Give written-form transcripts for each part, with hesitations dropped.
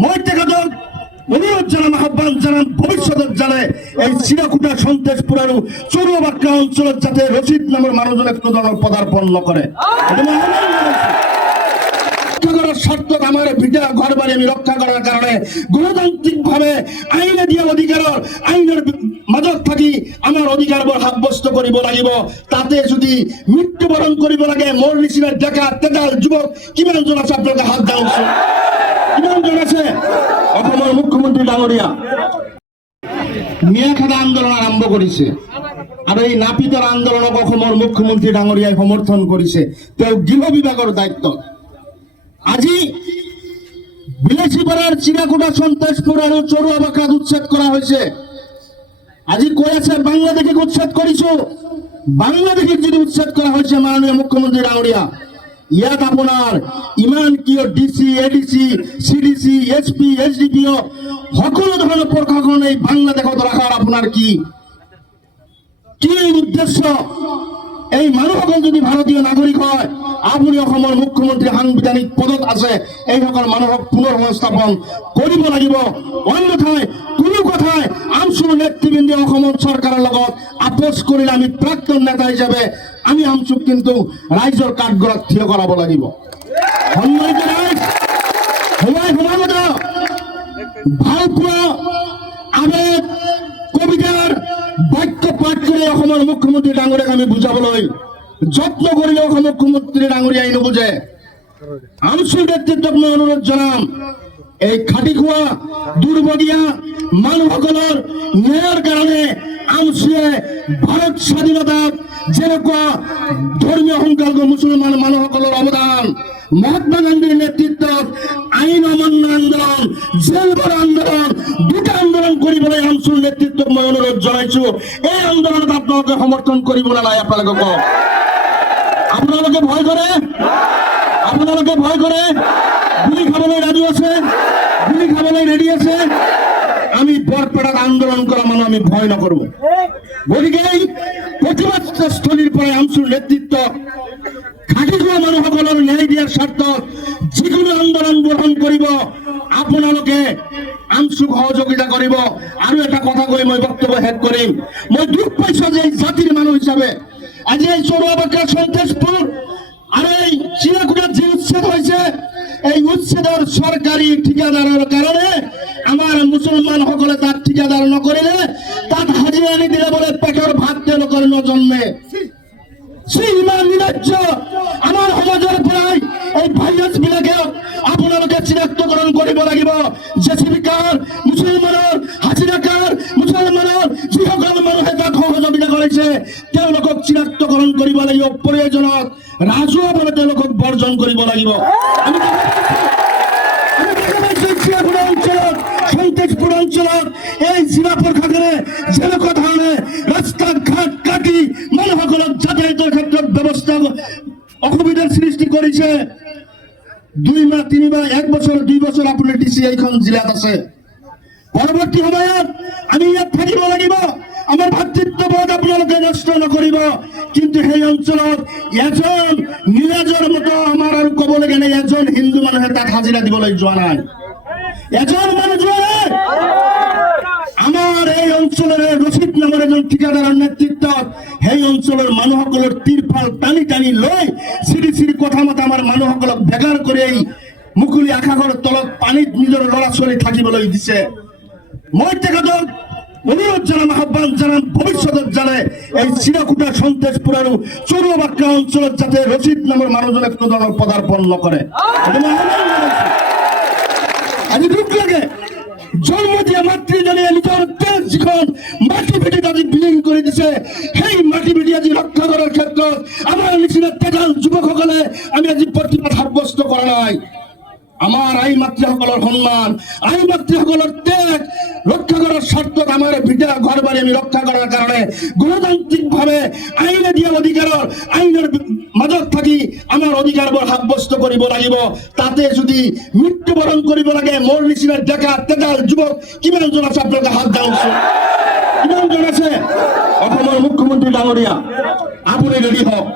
মই তেখেতক অনুরোধ জানাম, আহ্বান জানাম, ভবিষ্যতের জানে এই চিরাকুটা সন্তেশপুরের চৌরবাক্কা অঞ্চলের যাতে রশিদ নামের মানুষজনে কোনো ধরনের পদার্পণ নকরে। স্বার্থ আমার ভিটা ঘর বাড়ি আমি রক্ষা করার কারণে গণতান্ত্রিক ভাবে আইনে দিয়া অধিকার আইনের মাজত থাকি আমার অধিকার সাব্যস্ত করিব লাগিব। তাতে যদি মৃত্যুবরণ করিব লাগে মোৰ নিচিনা ডেকা তেজাল যুৱক কিমানজন আছে আপোনালোকে হাত দাওকচোন, কিমানজন আছে? অসমৰ মুখ্যমন্ত্ৰী ডাঙৰীয়া মিয়াখাদা আন্দোলন আৰম্ভ কৰিছে আৰু এই নাপিতৰ আন্দোলনক অসমৰ মুখ্যমন্ত্ৰী ডাঙৰীয়াই সমৰ্থন কৰিছে। তেওঁ গৃহ বিভাগৰ দায়িত্বত আজি বিলাসীপাড়ার চিরাকুটা সন্তেশপুর আর চৌরবাক্কাত উচ্ছেদ করা হয়েছে। আজি কৈ আছে বাংলাদেশে উচ্ছেদ করিছো, বাংলাদেশে যদি উচ্ছেদ করা হয়েছে মাননীয় মুখ্যমন্ত্রী ডাঙৰীয়া, ইয়াত আপনার ইমান কিয় DC ADC CDC SP SDPO সকলো ধরনের প্রশাসন এই বাংলাদেশত রাখার আপনার কি কি উদ্দেশ্য? এই মানুহসকল যদি ভারতীয় নাগরিক হয় আপুনি অসমৰ মুখ্যমন্ত্ৰী সাংবিধানিক পদত আছে, এই সকল মানুহক পুনৰ সংস্থাপন কৰিব লাগিব। অন্যথায় কোনো কথাই আমচুৰ নেতৃবৃন্দে অসমৰ চৰকাৰৰ লগত আপোচ কৰিলে আমি প্ৰাক্তন নেতা হিচাপে আমি আমচুক কিন্তু ৰাইজৰ কাঠগড়াত থিয় কৰাব লাগিব। ভাল পোৱা আবেগ কবিতাৰ বাক্য পাঠ কৰি অসমৰ মুখ্যমন্ত্ৰী ডাঙৰীয়াক আমি বুজাবলৈ যত্ন কৰিলেও মুখ্যমন্ত্ৰী ডাঙৰীয়াই নুবুজে। আমচুৰ নেতৃত্বক মই অনুৰোধ জনাম, এই খাটি খোৱা দুৰ্ভগীয়া মানুহসকলৰ ন্যায়ৰ কাৰণে আমচুৱে ভাৰত স্বাধীনতাত যেনেকুৱা ধৰ্মীয় সংখ্যালঘু মুছলমান মানুহসকলৰ অৱদান, মহাত্মা গান্ধীৰ নেতৃত্বত আইন অমান্য আন্দোলন, জেল ভৰা আন্দোলন, দুটা আন্দোলন কৰিবলৈ আমচুৰ নেতৃত্বক মই অনুৰোধ জনাইছো। এই আন্দোলনত আপোনালোকে সমৰ্থন কৰিব নে নাই? আপোনালোকে কওক। আপোনালোকে ভয় কৰে? আপোনালোকে ভয় কৰে? গুলি খাবলৈ ৰাজি আছে? গুলি খাবলৈ ৰেডি আছে? আমি বৰপেটাত আন্দোলন কৰা মানুহ আমি ভয় নকৰো। গতিকে এই প্ৰতিবাদ স্থলীৰ পৰাই আমচুৰ নেতৃত্ব খাটি খোৱা মানুহসকলৰ ন্যায় দিয়াৰ স্বাৰ্থত যিকোনো আন্দোলন গ্ৰহণ কৰিব। আপোনালোকে আমচুক সহযোগিতা কৰিব। আৰু এটা কথা কৈ মই বক্তব্য শেষ কৰিম। মই দুখ পাইছো যে জাতিৰ মানুহ হিচাপে আজি এই চৌৰবাক্কা সন্তেশপুৰ আৰু এই চিৰাকুটাত যি উচ্ছেদ হৈছে, এই উচ্ছেদৰ চৰকাৰী ঠিকাদাৰৰ কাৰণে আমাৰ মুছলমানসকলে তাত ঠিকাদাৰ নকৰিলে, তাত হাজিৰা আনি দিলে বোলে পেটৰ ভাত তেওঁলোকৰ নজন্মে। ইমান নিৰ্লজ্জ আমাৰ সমাজৰ পৰাই এই ভাইৰাছ বিলাকে আপোনালোকে চিনাক্তকৰণ কৰিব লাগিব। জেচিবিকাৰ মুছলমানৰ, হাজিৰাকাৰ মুছলমানৰ যিসকল মানুহে তাক সহযোগিতা কৰিছে তেওঁলোকক চিনাক্তকৰণ কৰিব লাগিব। প্ৰয়োজনত ৰাজহুৱাভাৱে তেওঁলোকক বৰ্জন কৰিব লাগিব। আমি সন্তেশপুর অঞ্চলত এই জিলা প্ৰশাসনে যেনেকুৱা ধৰণে ৰাস্তা ঘাট কাটি মানুহসকলক যাতায়াতৰ ক্ষেত্ৰত ব্যৱস্থা অসুবিধাৰ সৃষ্টি কৰিছে, 2 মাহ 3 মাহ 1 বছৰ 2 বছৰ আপোনাৰ ডিচি এইখন জিলাত আছে। পৰৱৰ্তী সময়ত আমি ইয়াত থাকিব লাগিব। আমাৰ ভাতৃত্ববোধ আপোনালোকে নষ্ট নকৰিব। কিন্তু সেই অঞ্চলত এজন নীলাজৰ মতো আমাৰ আৰু ক'বলগীয়া নাই, এজন হিন্দু মানুহে তাত হাজিৰা দিবলৈ যোৱা নাই, এজন মানুহ যোৱা নাই। আমাৰ এই অঞ্চলের রশিদ নামের এজন ঠিকাদারের নেতৃত্বত সেই অঞ্চলের মানুহসকলৰ তিৰপাল টানি টানি লৈ চিৰি চিৰি কথা মতে আমাৰ মানুহসকলক বেগাৰ কৰি এই মুকলি আকাশৰ তলত পানীত নিজৰ ল'ৰা ছোৱালী থাকিবলৈ দিছে। মই তেখেতক অনুৰোধ জানাম, আহ্বান জানাম, ভবিষ্যতের জানে এই চিরাকুটা সন্তেশপুর আর চৌরবাক্কা অঞ্চলত যাতে রশিদ নামের মানুষজনে কোনো ধরনের পদার্পণ নকরে। আজি দুখ লাগে, জন্ম দিয়া মাতৃজনীয়ে নিজৰ তেজ যিখন মাটি ভেটিত আজি বিলীন কৰি দিছে, সেই মাটি ভেটি আজি ৰক্ষা কৰাৰ ক্ষেত্ৰত আমাৰ নিচিনা তেজাল যুৱকসকলে আমি আজি প্ৰতিবাদ সাব্যস্ত কৰা নাই। আমার আই মাতৃসকলৰ সন্মান, আই মাতৃসকলৰ ত্যাগ রক্ষা করার স্বার্থত আমার ভিটা ঘর বাড়ি আমি রক্ষা করার কারণে গণতান্ত্রিক ভাবে আইনে দিয়া অধিকার আইনের মাজত থাকি আমার অধিকার সাব্যস্ত করিব লাগিব। তাতে যদি মৃত্যুবরণ করিব লাগে মোর নিচিনা ডেকা তেজাল যুৱক কিমানজন আছে আপোনালোকে হাত দাওকচোন, কিমানজন আছে? অসমৰ মুখ্যমন্ত্ৰী ডাঙৰীয়া আপুনি ৰেডি হওক।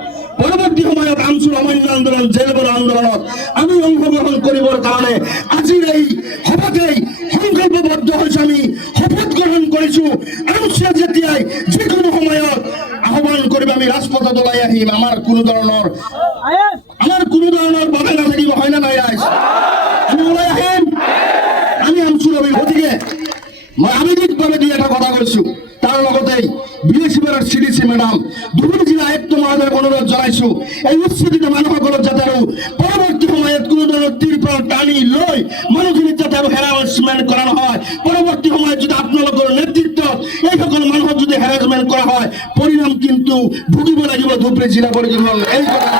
পৰৱৰ্তী সময়ত আমচুৰ অমান্য আন্দোলন জেলবৰ আন্দোলনত আমি অংশগ্ৰহণ কৰিবৰ কাৰণে আজিৰ এই সভাতেই সংকল্পবদ্ধ হৈছে আমি শপত গ্ৰহণ কৰিছো আমচুৱে যেতিয়াই যিকোনো সময়ত আহ্বান কৰিব আমি ৰাজপথত ওলাই আহিম আমাৰ কোনো ধৰণৰ বাবে নাথাকিব হয় না নাই ৰাইজ আমি ওলাই আহিম আমি আমচুৰ গতিকে মই আবেগিকভাৱে দুই এটা কথা কৈছো তাৰ লগতেই বিএসএফৰ চিডিসি মেডাম ধুবুৰী জিলা আয়ুক্ত মহোদয়ক অনুৰোধ জনাইছো এই উচ্ছেদিত মানুহসকলক যাতে আৰু পৰৱৰ্তী সময়ত কোনো ধৰণৰ তীৰপৰা টানি লৈ মানুহখিনিক যাতে আৰু হেৰাচমেণ্ট কৰা নহয় পৰৱৰ্তী সময়ত যদি আপোনালোকৰ নেতৃত্বত এইসকল মানুহক যদি হেৰাচমেণ্ট কৰা হয় পৰিণাম কিন্তু ভুগিব লাগিব ধুবুৰী জিলা পৰিষদৰ এই কথা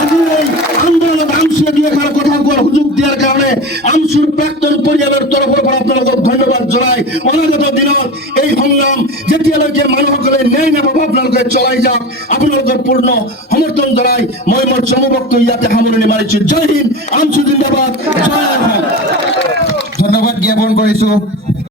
আজি এই আন্দোলনত আমচুৱে দুই এষাৰ কথা কোৱাৰ সুযোগ দিয়াৰ কাৰণে আমচুৰ প্ৰাক্তন পৰিয়ালৰ তৰফৰ পৰা আপোনালোকক ধন্যবাদ জনাই অনাগত দিনত এই সংগ্ৰাম যেতিয়ালৈকে মানুহসকলে ন্যায় নাপাব আপোনালোকে চলাই যাওক আপোনালোকৰ পূৰ্ণ সমৰ্থন জনাই মই মোৰ চমুবক্ত ইয়াতে সামৰণি মাৰিছো জয় হিন্দ আমচু জিন্দাবাদ জয় অসম ধন্যবাদ জ্ঞাপন কৰিছো।